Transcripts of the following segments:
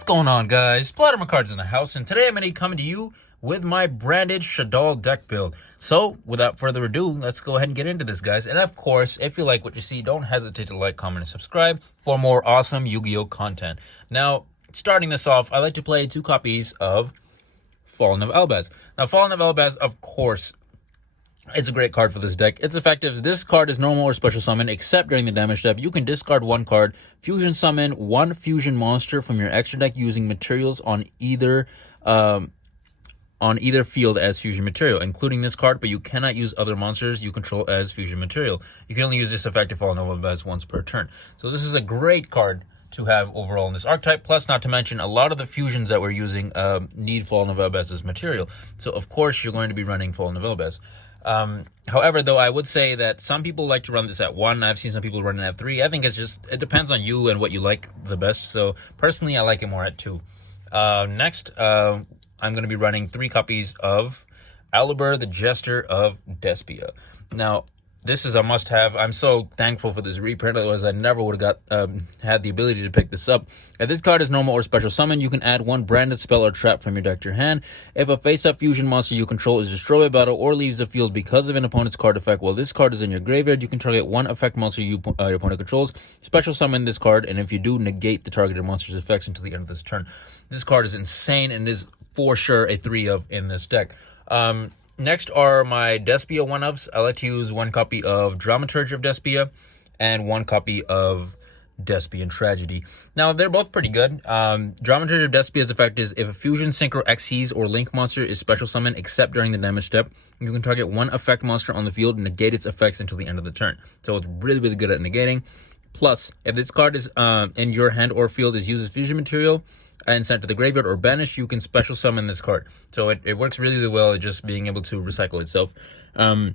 What's going on, guys? Splatterman Cards in the house, and today I'm going to be coming to you with my branded Shaddoll deck build. So, without further ado, let's go ahead and get into this, guys. And of course, if you like what you see, don't hesitate to like, comment, and subscribe for more awesome Yu-Gi-Oh! Content. Now, starting this off, I like to play 2 copies of Fallen of Elbaz. Now, Fallen of Elbaz, of course, it's a great card for this deck. It's effective. This card is normal or special summon, except during the damage step. You can discard 1 card, fusion summon 1 fusion monster from your extra deck using materials on either field as fusion material, including this card, but you cannot use other monsters you control as fusion material. You can only use this effective Fallen of Elbaz once per turn. So this is a great card to have overall in this archetype, plus not to mention a lot of the fusions that we're using need Fallen of Elbaz as material. So of course you're going to be running Fallen of Elbaz. However, though, I would say that some people like to run this at 1. I've seen some people run it at 3. I think it depends on you and what you like the best. So personally, I like it more at 2. Next, I'm going to be running 3 copies of Alibur, the Jester of Despia. Now, this is a must-have. I'm so thankful for this reprint, otherwise I never would have had the ability to pick this up. If this card is normal or special summon, you can add 1 branded spell or trap from your deck to your hand. If a face-up fusion monster you control is destroyed by battle or leaves the field because of an opponent's card effect while this card is in your graveyard, you can target 1 effect monster your opponent controls, special summon this card, and if you do, negate the targeted monster's effects until the end of this turn. This card is insane and is for sure a 3-of in this deck. Next are my Despia 1-ofs. I like to use 1 copy of Dramaturge of Despia and 1 copy of Despian Tragedy. Now, they're both pretty good. Dramaturge of Despia's effect is if a Fusion, Synchro, Xyz, or Link monster is special summoned except during the damage step, you can target 1 effect monster on the field and negate its effects until the end of the turn. So it's really, really good at negating. Plus, if this card is in your hand or field is used as fusion material and sent to the graveyard or banished, you can special summon this card. So it works really, really well at just being able to recycle itself. And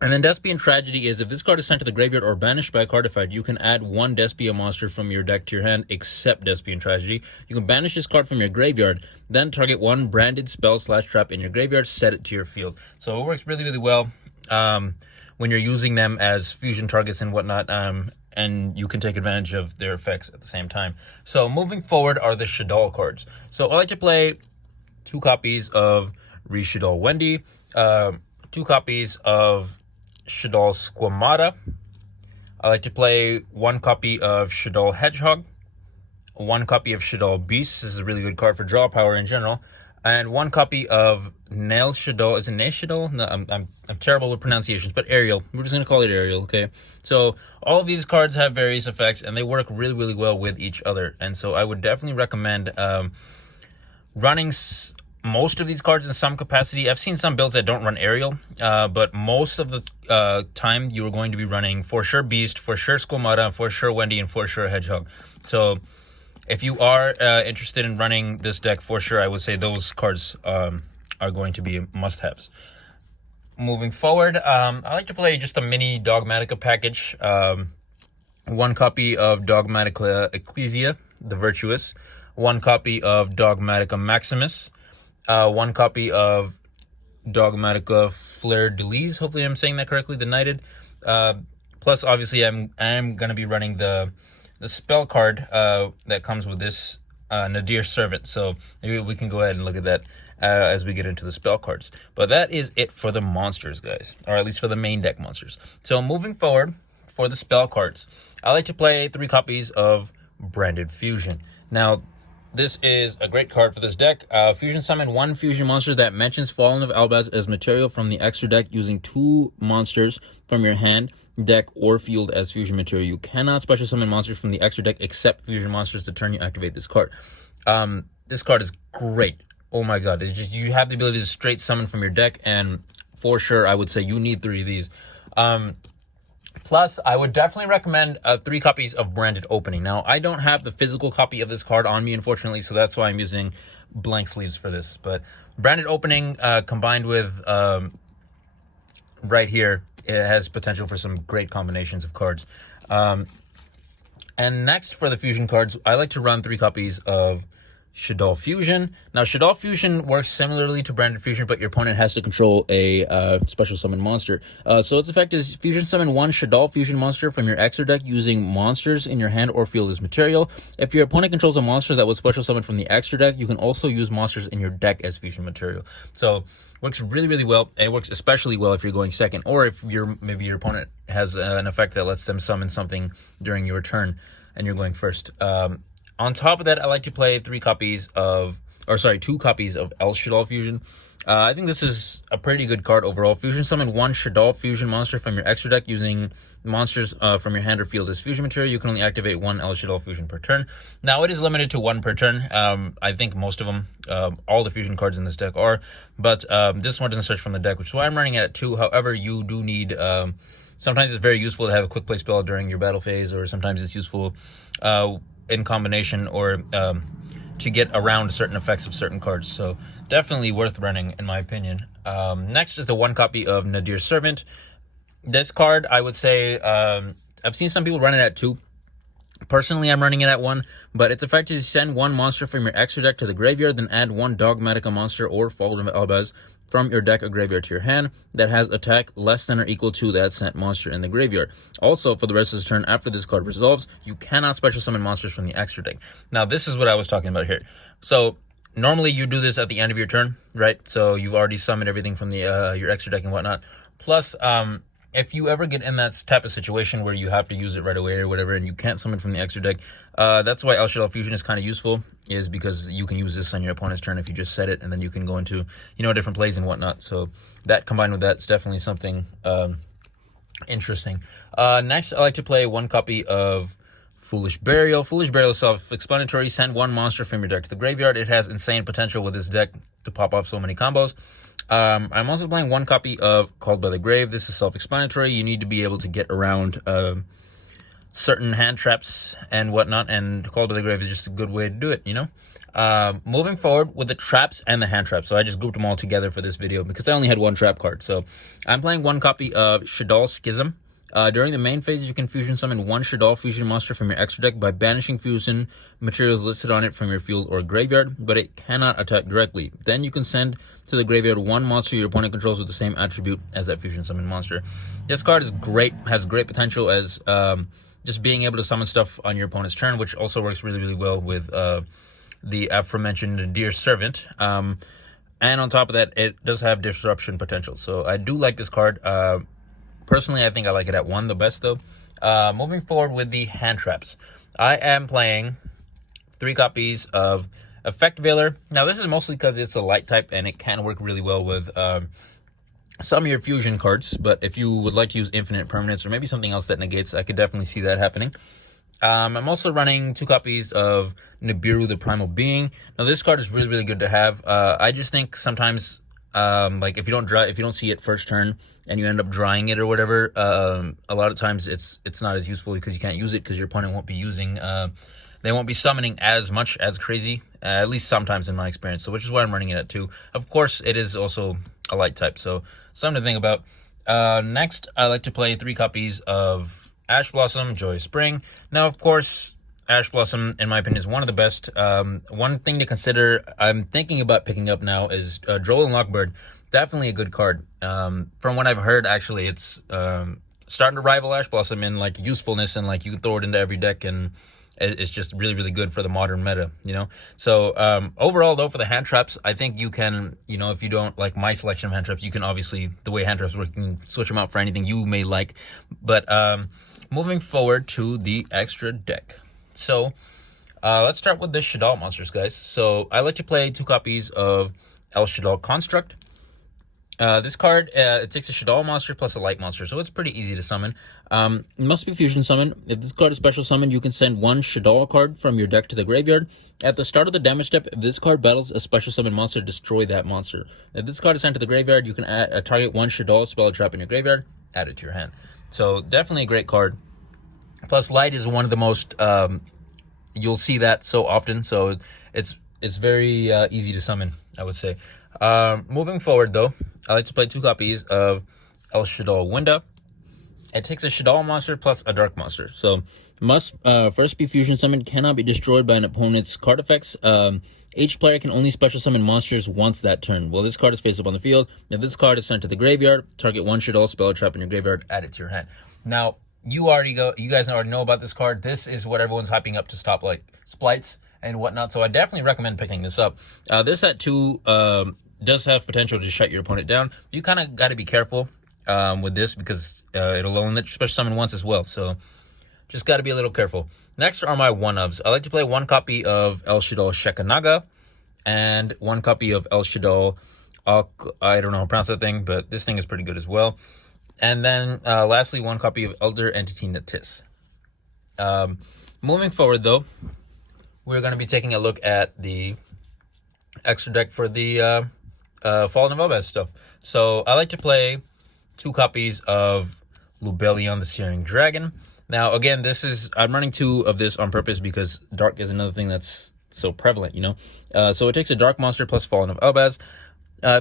then Despian Tragedy is if this card is sent to the graveyard or banished by a card effect, you can add 1 Despia monster from your deck to your hand except Despian Tragedy. You can banish this card from your graveyard, then target 1 branded spell/trap in your graveyard, set it to your field. So it works really, really well when you're using them as fusion targets and whatnot. And you can take advantage of their effects at the same time. So moving forward are the Shaddoll cards. So I like to play 2 copies of Shaddoll Wendy, 2 copies of Shaddoll Squamata. I like to play 1 copy of Shaddoll Hedgehog, 1 copy of Shaddoll Beast. This is a really good card for draw power in general. And 1 copy of Nail Shaddoll. Is it Nail Shaddoll? No, I'm terrible with pronunciations, but Ariel. We're just going to call it Ariel, okay? So all of these cards have various effects, and they work really, really well with each other. And so I would definitely recommend running most of these cards in some capacity. I've seen some builds that don't run Ariel, but most of the time you are going to be running for sure Beast, for sure Squamata, for sure Wendy, and for sure Hedgehog. So if you are interested in running this deck, for sure, I would say those cards are going to be must-haves. Moving forward, I like to play just a mini Dogmatica package. 1 copy of Dogmatica Ecclesia, the Virtuous. 1 copy of Dogmatica Maximus. 1 copy of Dogmatica Fleur de Lis. Hopefully I'm saying that correctly, the Knighted. Plus, obviously, I'm going to be running the spell card that comes with this Nadir Servant. So maybe we can go ahead and look at that as we get into the spell cards. But that is it for the monsters, guys, or at least for the main deck monsters. So moving forward for the spell cards, I like to play 3 copies of Branded Fusion. Now, this is a great card for this deck. Fusion summon 1 fusion monster that mentions Fallen of Elbaz as material from the extra deck using 2 monsters from your hand, deck, or field as fusion material. You cannot special summon monsters from the extra deck except fusion monsters the turn you activate this card. This card is great. Oh my god, it's just, you have the ability to straight summon from your deck, and for sure I would say you need 3 of these. Plus, I would definitely recommend 3 copies of Branded Opening. Now, I don't have the physical copy of this card on me, unfortunately, so that's why I'm using blank sleeves for this. But Branded Opening combined with right here, it has potential for some great combinations of cards. And next for the fusion cards, I like to run 3 copies of Shaddoll Fusion. Now, Shaddoll Fusion works similarly to Branded Fusion, but your opponent has to control a special summon monster. So its effect is fusion summon one Shaddoll Fusion monster from your extra deck using monsters in your hand or field as material. If your opponent controls a monster that was special summoned from the extra deck, you can also use monsters in your deck as fusion material. So works really, really well, and it works especially well if you're going second, or if maybe your opponent has an effect that lets them summon something during your turn and you're going first. On top of that, I like to play 2 copies of El Shaddoll Fusion. I think this is a pretty good card overall. Fusion summon one Shaddoll Fusion monster from your extra deck using monsters from your hand or field as fusion material. You can only activate one El Shaddoll Fusion per turn. Now, it is limited to 1 per turn. I think most of them, all the fusion cards in this deck are, but this one doesn't search from the deck, which is why I'm running it at 2. However, you do need... sometimes it's very useful to have a quick play spell during your battle phase, or sometimes it's useful in combination or to get around certain effects of certain cards. So definitely worth running, in my opinion. Next is the 1 copy of Nadir's Servant. This card, I would say, I've seen some people run it at 2. Personally, I'm running it at 1, but its effect is send 1 monster from your extra deck to the graveyard, then add 1 Dogmatica monster or Fall of Albaz from your deck or graveyard to your hand that has attack less than or equal to that sent monster in the graveyard. Also, for the rest of the turn after this card resolves, you cannot special summon monsters from the extra deck. Now, this is what I was talking about here. So normally you do this at the end of your turn, right? So you've already summoned everything from the your extra deck and whatnot. Plus, if you ever get in that type of situation where you have to use it right away or whatever, and you can't summon from the extra deck, that's why El Shaddoll Fusion is kind of useful, is because you can use this on your opponent's turn if you just set it, and then you can go into, different plays and whatnot. So that combined with that is definitely something interesting. Next, I like to play 1 copy of Foolish Burial. Foolish Burial is self-explanatory. Send 1 monster from your deck to the graveyard. It has insane potential with this deck to pop off so many combos. I'm also playing 1 copy of Called by the Grave. This is self-explanatory. You need to be able to get around certain hand traps and whatnot, and Called by the Grave is just a good way to do it, Moving forward with the traps and the hand traps. So I just grouped them all together for this video because I only had 1 trap card. So I'm playing 1 copy of Shaddoll Schism. During the main phase, you can fusion summon 1 Shaddoll Fusion monster from your extra deck by banishing fusion materials listed on it from your field or graveyard, but it cannot attack directly. Then you can send to the graveyard 1 monster your opponent controls with the same attribute as that fusion summon monster. This card is great, has great potential as just being able to summon stuff on your opponent's turn, which also works really, really well with the aforementioned Nadir's Servant. And on top of that, it does have disruption potential. So I do like this card. Personally, I think I like it at 1 the best, though. Moving forward with the hand traps, I am playing 3 copies of Effect Veiler. Now, this is mostly because it's a light type, and it can work really well with some of your fusion cards. But if you would like to use infinite permanence or maybe something else that negates, I could definitely see that happening. I'm also running 2 copies of Nibiru, the Primal Being. Now, this card is really, really good to have. I just think sometimes... like if you don't see it first turn and you end up drawing it or whatever, a lot of times it's not as useful because you can't use it because your opponent won't be using they won't be summoning as much as crazy, at least sometimes in my experience. So which is why I'm running it at 2. Of course, it is also a light type, so something to think about. Next, I like to play 3 copies of Ash Blossom, Joy Spring. Now, of course, Ash Blossom, in my opinion, is one of the best. One thing to consider, I'm thinking about picking up now, is Droll and Lockbird. Definitely a good card. From what I've heard, actually, it's starting to rival Ash Blossom in like usefulness, and like you can throw it into every deck, and it's just really, really good for the modern meta, So overall, though, for the hand traps, I think you can, if you don't like my selection of hand traps, you can obviously, the way hand traps work, you can switch them out for anything you may like. But moving forward to the extra deck. So let's start with the Shaddoll monsters, guys. So I like to play 2 copies of El Shaddoll Construct. This card, it takes a Shaddoll monster plus a light monster, so it's pretty easy to summon. It must be fusion summon. If this card is special summon, you can send 1 Shaddoll card from your deck to the graveyard. At the start of the damage step, if this card battles a special summon monster, destroy that monster. If this card is sent to the graveyard, you can target 1 Shaddoll spell trap in your graveyard, add it to your hand. So definitely a great card. Plus, light is one of the most, you'll see that so often, so it's very easy to summon, I would say. Moving forward, though, I like to play 2 copies of El Shaddoll Winda. it takes a Shaddoll monster plus a dark monster. So must first be fusion summoned, cannot be destroyed by an opponent's card effects. Each player can only special summon monsters once that turn. Well, this card is face up on the field. If this card is sent to the graveyard, target one Shaddoll spell or trap in your graveyard, add it to your hand. Now, you guys already know about this card. This is what everyone's hyping up to stop like splites and whatnot. So I definitely recommend picking this up. This at 2 does have potential to shut your opponent down. You kind of got to be careful with this because it'll only special summon once as well. So just got to be a little careful. Next are my one-ofs. I like to play 1 copy of El Shaddoll Shekanaga and 1 copy of El Shaddoll. I don't know how to pronounce that thing, but this thing is pretty good as well. And then lastly, 1 copy of Elder Entity Natis. Moving forward, though, we're going to be taking a look at the extra deck for the Fallen of Elbaz stuff. So I like to play 2 copies of Lubellion the Searing Dragon. Now, again, I'm running 2 of this on purpose because dark is another thing that's so prevalent, you know. So it takes a dark monster plus Fallen of Elbaz.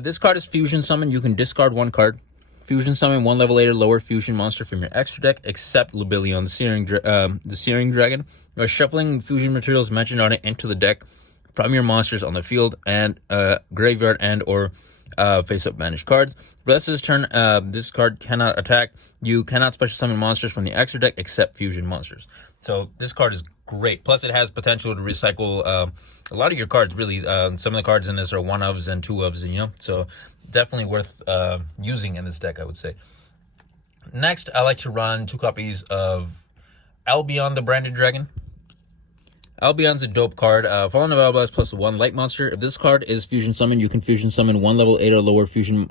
This card is fusion summon. You can discard 1 card. Fusion summon 1 level 8 or lower fusion monster from your extra deck, except Lubellion the Searing Dragon. You are shuffling fusion materials mentioned on it into the deck from your monsters on the field and graveyard and or face-up banished cards. For the rest of this turn, this card cannot attack. You cannot special summon monsters from the extra deck except fusion monsters. So this card is great. Plus, it has potential to recycle a lot of your cards, really. Some of the cards in this are 1-ofs and 2-ofs, you know. So definitely worth using in this deck, I would say. Next, I like to run 2 copies of Albion the Branded Dragon. Albion's a dope card. Fallen of Elbaz plus 1 light monster. If this card is fusion summoned, you can fusion summon 1 level 8 or lower fusion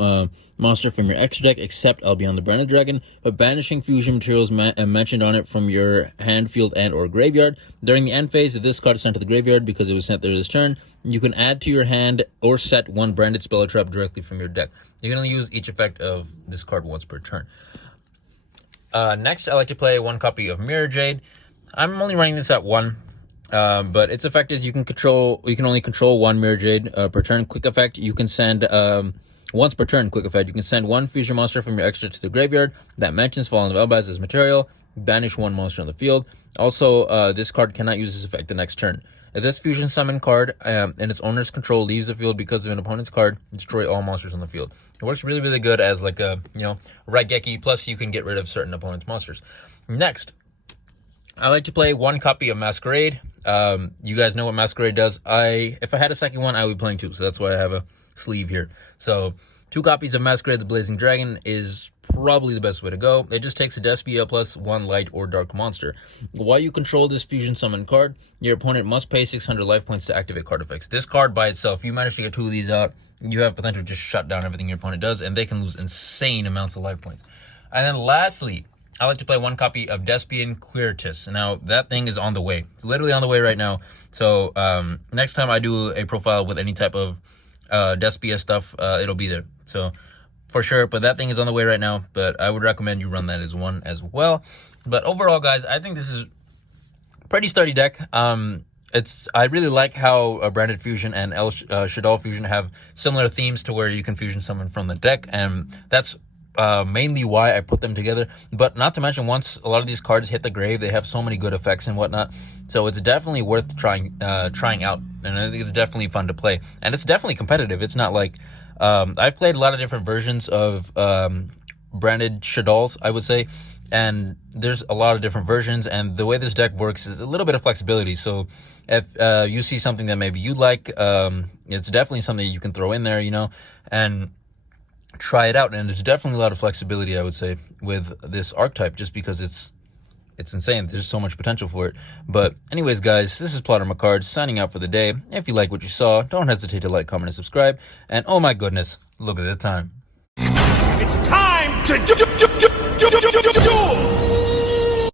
monster from your extra deck, except Albion the Branded Dragon, but banishing fusion materials mentioned on it from your hand, field, and or graveyard. During the end phase, if this card is sent to the graveyard because it was sent there this turn, you can add to your hand or set 1 branded spell or trap directly from your deck. You can only use each effect of this card once per turn. Next, I like to play 1 copy of Mirror Jade. I'm only running this at 1. But its effect is you can only control 1 Mirror Jade per turn. Quick effect, you can send once per turn. Quick effect, you can send 1 fusion monster from your extra to the graveyard that mentions Fallen of Elbaz as material. Banish 1 monster on the field. Also, this card cannot use this effect the next turn. If this fusion summon card and its owner's control leaves the field because of an opponent's card, destroy all monsters on the field. It works really, really good as like a Raigeki. Plus, you can get rid of certain opponent's monsters. Next, I like to play 1 copy of Masquerade. You guys know what Masquerade does. If I had a second one, I would be playing 2, so that's why I have a sleeve here. So 2 copies of Masquerade the Blazing Dragon is probably the best way to go. It just takes a Despia plus 1 light or dark monster. While you control this fusion summon card, your opponent must pay 600 life points to activate card effects. This card by itself, if you manage to get 2 of these out, you have potential to just shut down everything your opponent does, and they can lose insane amounts of life points. And then lastly, I like to play 1 copy of Despian Quiritus. Now, that thing is on the way. It's literally on the way right now. So, next time I do a profile with any type of Despia stuff, it'll be there. So, for sure. But that thing is on the way right now. But I would recommend you run that as 1 as well. But overall, guys, I think this is a pretty sturdy deck. I really like how Branded Fusion and Shaddoll Fusion have similar themes to where you can fusion summon from the deck. And that's mainly why I put them together. But not to mention, once a lot of these cards hit the grave, they have so many good effects and whatnot. So it's definitely worth trying out, and I think it's definitely fun to play, and it's definitely competitive. It's not like I've played a lot of different versions of branded Shaddolls, I would say, and there's a lot of different versions, and the way this deck works is a little bit of flexibility. So if you see something that maybe you like, it's definitely something you can throw in there, and try it out. And there's definitely a lot of flexibility, I would say, with this archetype, just because it's insane. There's so much potential for it. But anyways, guys, this is Plotter McCards signing out for the day. If you like what you saw, don't hesitate to like, comment, and subscribe. And oh my goodness, look at the time. It's time to do